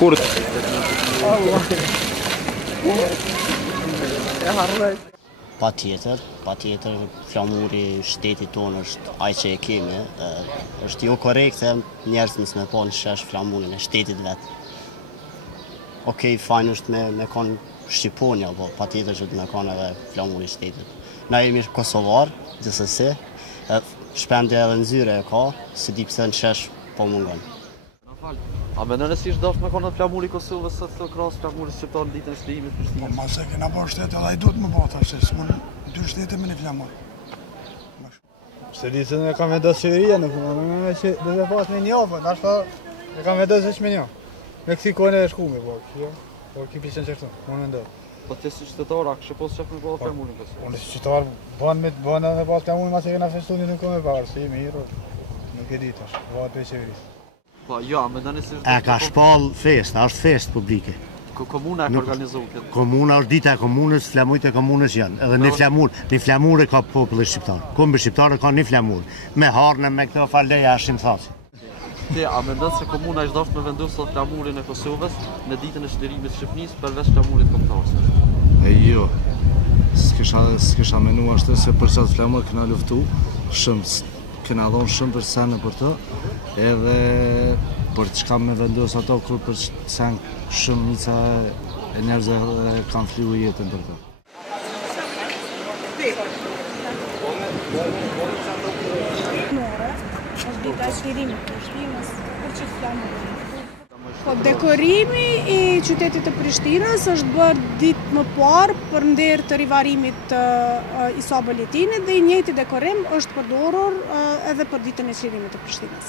Kurt. Patjetër, flamuri shtetit tonë është ai që e kemi, është jo korrekte njerëzit me pa në shesh flamurin e shtetit vetë. Okej, fajn është me kanë Shqiponia, po patjetër që me kanë edhe flamuri i shtetit. Na jemi kosovar, gjithsesi, shpendja edhe në zyre e ka, se di pse në shesh po mungon. A mendon se është dashur me kanë flamuri i Kosovës së të krahas flamurit shqiptar në ditën e shlijimit të Prishtinës? Po mos e kena bërë shtetë, edhe ai duhet më bëhet tash, s'mund dy shtete me një flamur. Se di se ne kam vendosur Siria, nuk më që do të pas në një javë, dashka e kam vendosur çmë një. Meksikon e shkumë, po ki pisën çfarë, unë mendoj. Po ti si qytetar, a kishe pas çfarë me bëhet flamurin e Kosovës? Unë si qytetar bën edhe pas flamurin, mas e kena festuar në kohë parë, si mirë. Nuk e di tash, varet te qeverisë. Po jo, mendoni se E ka shpall festa, është festë publike. Komuna e ka organizuar këtë. Komuna është dita e komunës, flamujt e komunës janë. Edhe në flamur e ka populli shqiptar. Kombi shqiptarë ka një flamur. Me harnë, me këto faldeja ashtim thasi. Ti, a mendon se komuna është dashur me vendosur flamurin e Kosovës në ditën e shlirimit të Shqipërisë përveç flamurit kombëtar? Jo. S'kisha menuar ashtu se për çat flamur kena luftu, shumë kena dhënë shumë për sene për të, edhe për çka me vendos ato kur për sen shumë nica e njerëzve kanë fliu jetën për të. Është dita e shlirimit të Prishtinës për çfarë flamurin? Po dekorimi i qytetit të Prishtinës është bërë ditë më parë për nder të rivarimit të Isa Boletinit dhe i njëjti dekorim është përdorur edhe për ditën e shlirimit të Prishtinës.